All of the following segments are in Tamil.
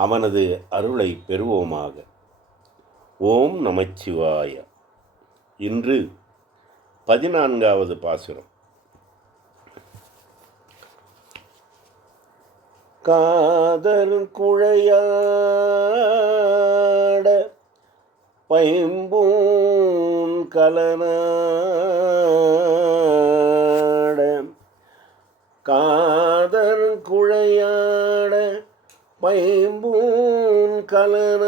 அவனது அருளை பெறுவோமாக. ஓம் நமச்சிவாய. இன்று பதினான்காவது பாசுரம். காதல் குழையாட பைம்பூன் கலனா பைம்பூன் கலனாட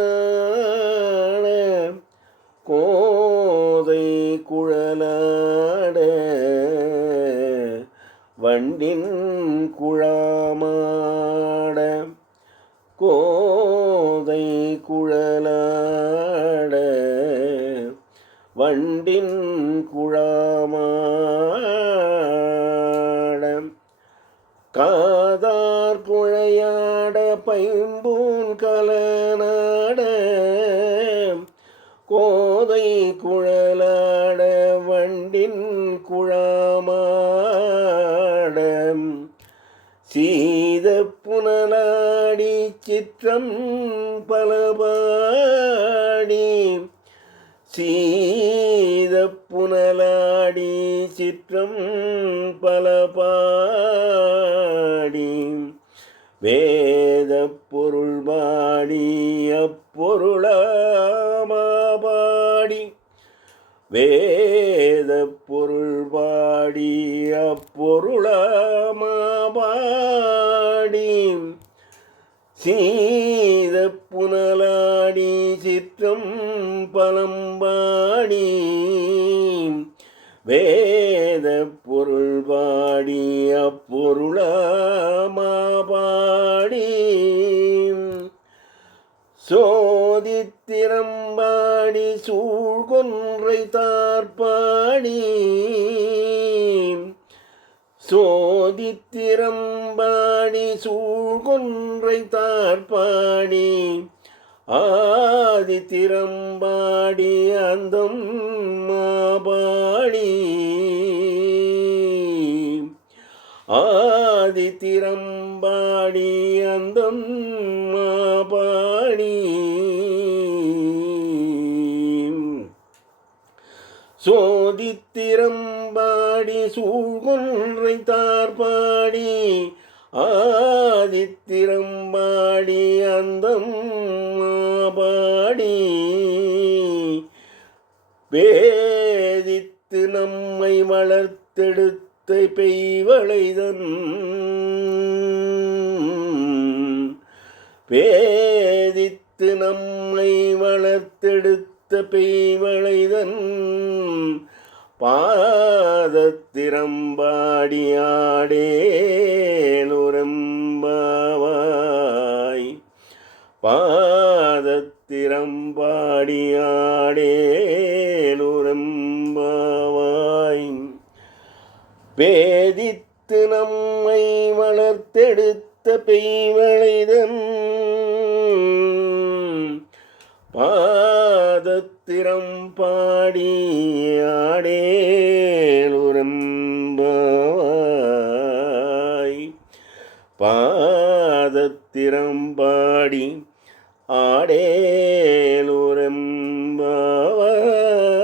கோதை குழலாட வண்டின் குழாமாட கோதை குழலாட வண்டின் குழாமாட கா பைம்பூன் கலநாட கோதை குழலாட வண்டின் குழாமாட. சீத புனலாடி சிற்றம் பலபாடி. சீத புனலாடி சிற்றம் பலபாடி. வேத பொருள் பாடி அப்பொருளாமாபாடி. வேத பொருள் பாடி அப்பொருளாமாபாடி. சீத புனலாடி சித்தம் பலம்பாடி வேத பொருள் பாடி அப்பொருளா சோதித்திரம்பாடி சூழ்கொன்றை தார்பாடி சோதித்திரம்பாடி சூழ்கொன்றை தார்பாடி ஆதி ஆதித்திரம்பாடி அந்தம் மாபாடி ஆதி திறம்பாடி அந்தம் மாபாடி சோதித்திரம்பாடி சூழ்கொன்றை தார்பாடி ஆதித்திரம்பாடி அந்தம் மாபாடி. வேதித்து நம்மை வளர்த்தெடுத்து பெய்வளைதன். பேதித்து நம்மை வளர்த்தெடுத்த பெய்வளைதன். பாதத்திரம்பாடியாடேலுரம்பாவாய் பாதத்திரம்பாடியாடேலுரம்பாவாய் வேதித்து நம்மை வளர்த்தெடுத்த பெய்வளைதன் பாதத்திரம் பாடி ஆடேலுரம்பாய் பாதத்திரம் பாடி ஆடேலுரம்பாவாய்